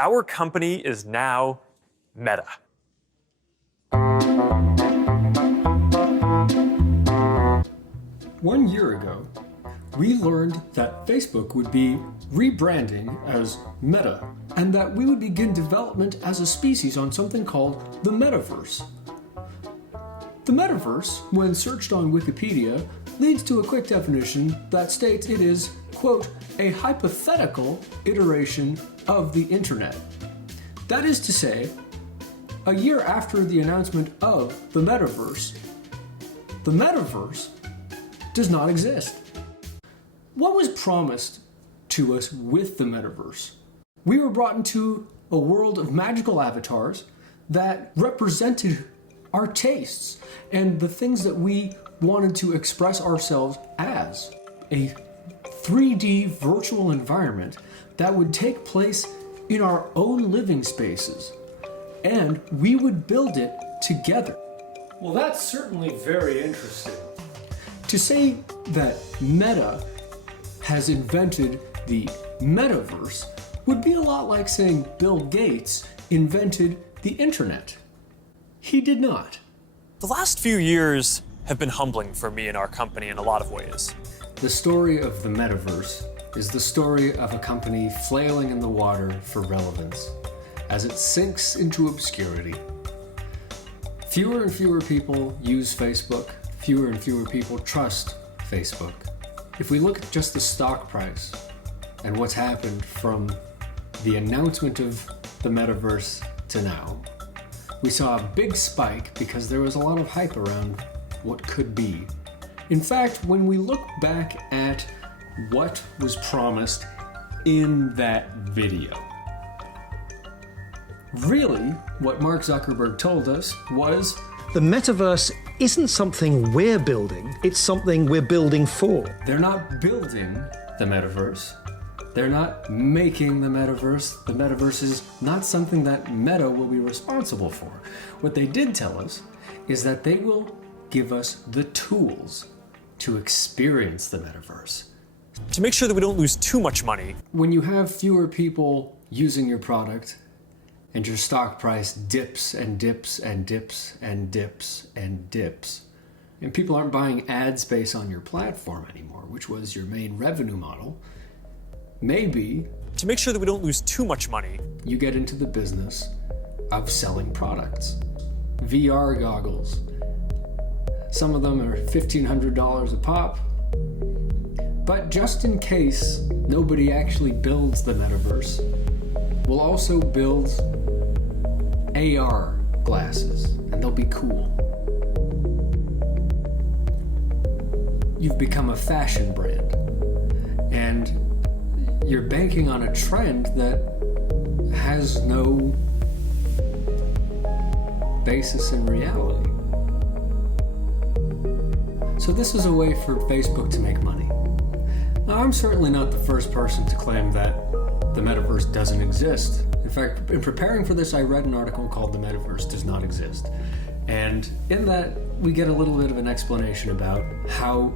Our company is now Meta. 1 year ago, we learned that Facebook would be rebranding as Meta, and that we would begin development as a species on something called the Metaverse. The Metaverse, when searched on Wikipedia, leads to a quick definition that states it is, quote, a hypothetical iteration of the internet. That is to say, a year after the announcement of the Metaverse does not exist. What was promised to us with the Metaverse? We were brought into a world of magical avatars that represented our tastes and the things that we wanted to express ourselves as. A 3D virtual environment that would take place in our own living spaces, and we would build it together. Well, that's certainly very interesting. To say that Meta has invented the Metaverse would be a lot like saying Bill Gates invented the internet. He did not. The last few years have been humbling for me and our company in a lot of ways. The story of the Metaverse is the story of a company flailing in the water for relevance as it sinks into obscurity. Fewer and fewer people use Facebook. Fewer and fewer people trust Facebook. If we look at just the stock price and what's happened from the announcement of the Metaverse to now, we saw a big spike because there was a lot of hype around what could be. In fact, when we look back at what was promised in that video, really what Mark Zuckerberg told us was the metaverse isn't something we're building, it's something we're building for. they're not building the metaverse. They're not making the metaverse. The metaverse is not something that Meta will be responsible for. What they did tell us is that they will give us the tools to experience the metaverse. To make sure that we don't lose too much money, When you have fewer people using your product and your stock price dips and dips and dips and dips and dips, and people aren't buying ad space on your platform anymore, which was your main revenue model, maybe to make sure that we don't lose too much money, you get into the business of selling products. VR goggles. Some of them are $1,500 a pop. But just in case nobody actually builds the metaverse, we'll also build AR glasses, and they'll be cool. You've become a fashion brand, and you're banking on a trend that has no basis in reality. So this is a way for Facebook to make money. Now, I'm certainly not the first person to claim that the metaverse doesn't exist. In fact, in preparing for this, I read an article called "The Metaverse Does Not Exist." And in that, we get a little bit of an explanation about how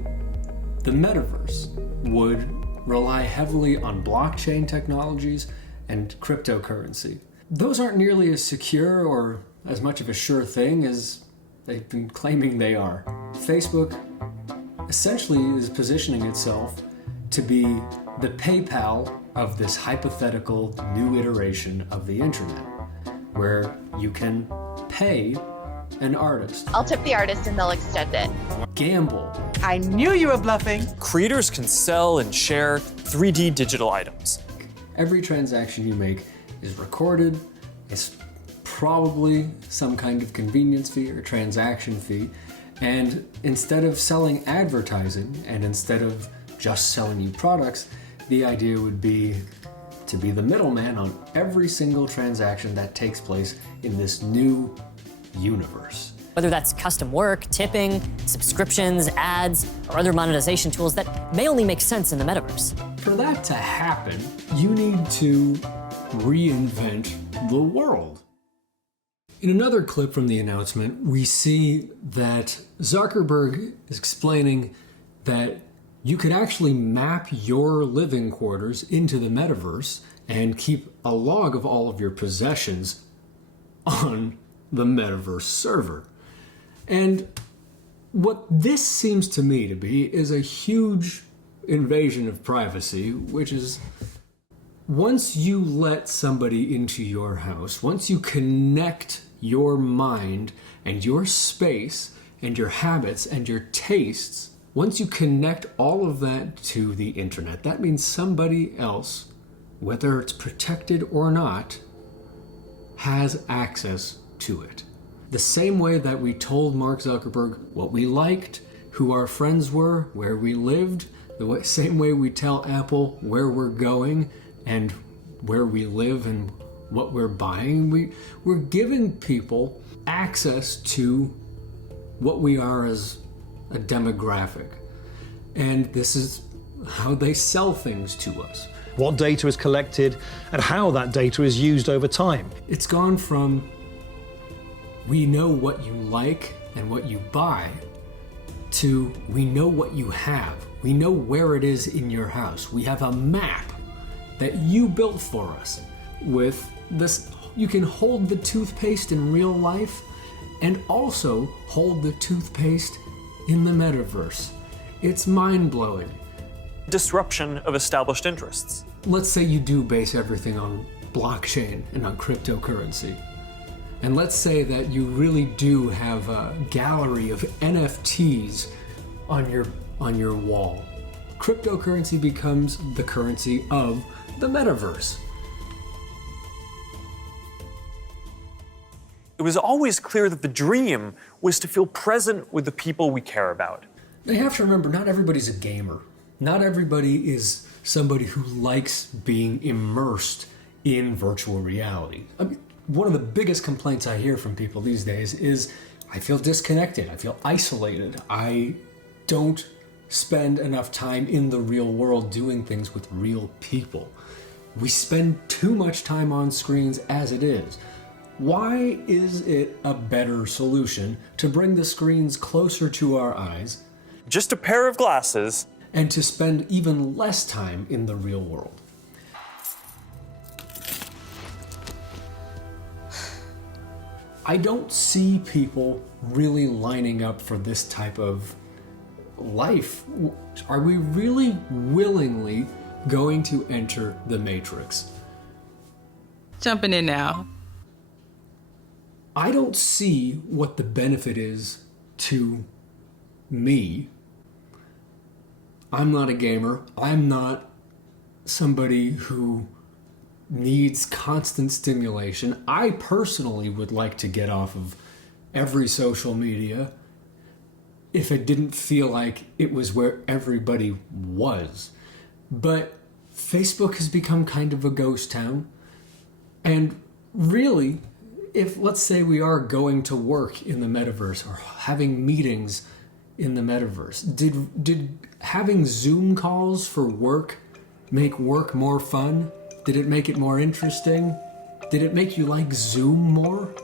the metaverse would rely heavily on blockchain technologies and cryptocurrency. Those aren't nearly as secure or as much of a sure thing as they've been claiming they are. Facebook essentially is positioning itself to be the PayPal of this hypothetical new iteration of the internet, where you can pay an artist, I'll tip the artist and they'll extend it. gamble, I knew you were bluffing. creators can sell and share 3D digital items. every transaction you make is recorded. It's probably some kind of convenience fee or transaction fee. And instead of selling advertising and instead of just selling you products, the idea would be to be the middleman on every single transaction that takes place in this new universe. Whether that's custom work, tipping, subscriptions, ads, or other monetization tools that may only make sense in the metaverse. For that to happen, you need to reinvent the world. In another clip from the announcement, we see that Zuckerberg is explaining that you could actually map your living quarters into the metaverse and keep a log of all of your possessions on the Metaverse server. And what this seems to me to be is a huge invasion of privacy, which is once you let somebody into your house, once you connect your mind and your space and your habits and your tastes, once you connect all of that to the internet, that means somebody else, whether it's protected or not, has access to it. The same way that we told Mark Zuckerberg what we liked, who our friends were, where we lived, the same way we tell Apple where we're going and where we live and what we're buying, we're giving people access to what we are as a demographic. And this is how they sell things to us. What data is collected and how that data is used over time. It's gone from we know what you like and what you buy to we know what you have. We know where it is in your house. We have a map that you built for us. With this, you can hold the toothpaste in real life and also hold the toothpaste in the metaverse. It's mind-blowing. Disruption of established interests. Let's say you do base everything on blockchain and on cryptocurrency. And let's say that you really do have a gallery of NFTs on your wall. Cryptocurrency becomes the currency of the metaverse. It was always clear that the dream was to feel present with the people we care about. Now you have to remember, not everybody's a gamer. Not everybody is somebody who likes being immersed in virtual reality. I mean, one of the biggest complaints I hear from people these days is, I feel disconnected, I feel isolated, I don't spend enough time in the real world doing things with real people. We spend too much time on screens as it is. Why is it a better solution to bring the screens closer to our eyes? Just a pair of glasses. And to spend even less time in the real world? I don't see people really lining up for this type of life. Are we really willingly going to enter the Matrix? Jumping in now. I don't see what the benefit is to me. I'm not a gamer. I'm not somebody who needs constant stimulation. I personally would like to get off of every social media if it didn't feel like it was where everybody was. But Facebook has become kind of a ghost town. And really, if let's say we are going to work in the metaverse or having meetings in the metaverse, did having Zoom calls for work make work more fun? Did it make it more interesting? Did it make you like Zoom more?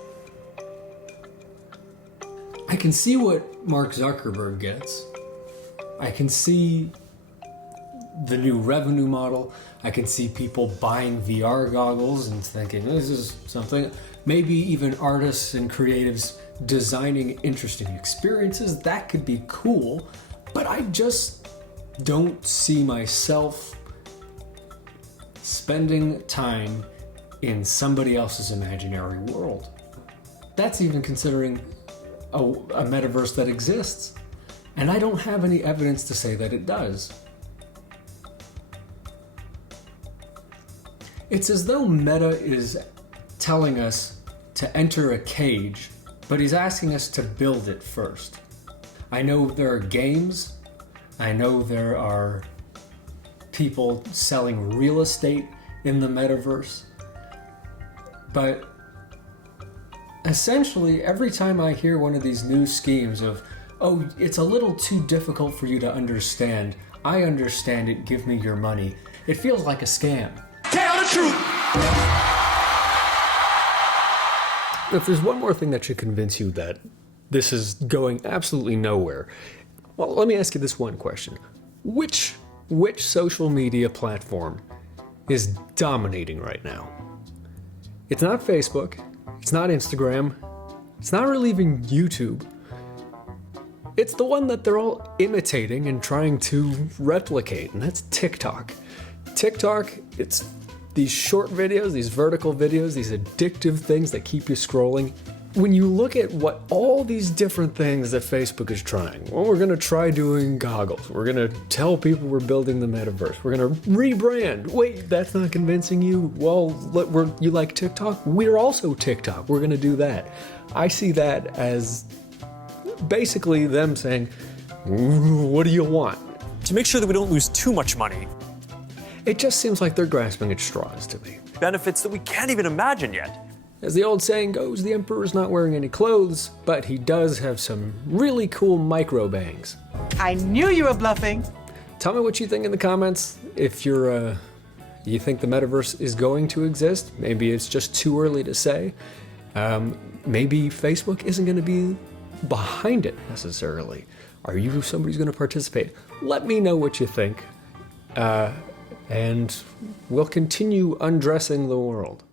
I can see what Mark Zuckerberg gets. I can see the new revenue model. I can see people buying VR goggles and thinking, this is something. Maybe even artists and creatives designing interesting experiences. That could be cool. But I just don't see myself spending time in somebody else's imaginary world. That's even considering a metaverse that exists. And I don't have any evidence to say that it does. It's as though Meta is telling us to enter a cage, but he's asking us to build it first. I know there are games. I know there are people selling real estate in the metaverse. But essentially, every time I hear one of these new schemes of, oh, it's a little too difficult for you to understand, I understand it, give me your money, it feels like a scam. Tell the truth! If there's one more thing that should convince you that this is going absolutely nowhere, well, let me ask you this one question. Which social media platform is dominating right now. It's not Facebook, it's not Instagram, it's not really even YouTube. It's the one that they're all imitating and trying to replicate, and that's TikTok. TikTok, it's these short videos, these vertical videos, these addictive things that keep you scrolling. When you look at what all these different things that Facebook is trying, well, we're going to try doing goggles. We're going to tell people we're building the metaverse. We're going to rebrand. Wait, that's not convincing you? Well, you like TikTok? We're also TikTok. We're going to do that. I see that as basically them saying, what do you want? To make sure that we don't lose too much money, It just seems like they're grasping at straws to me. benefits that we can't even imagine yet. As the old saying goes, the Emperor's not wearing any clothes, but he does have some really cool micro bangs. I knew you were bluffing. Tell me what you think in the comments. If you think the metaverse is going to exist, maybe it's just too early to say. Maybe Facebook isn't going to be behind it necessarily. Are you somebody who's going to participate? Let me know what you think, and we'll continue undressing the world.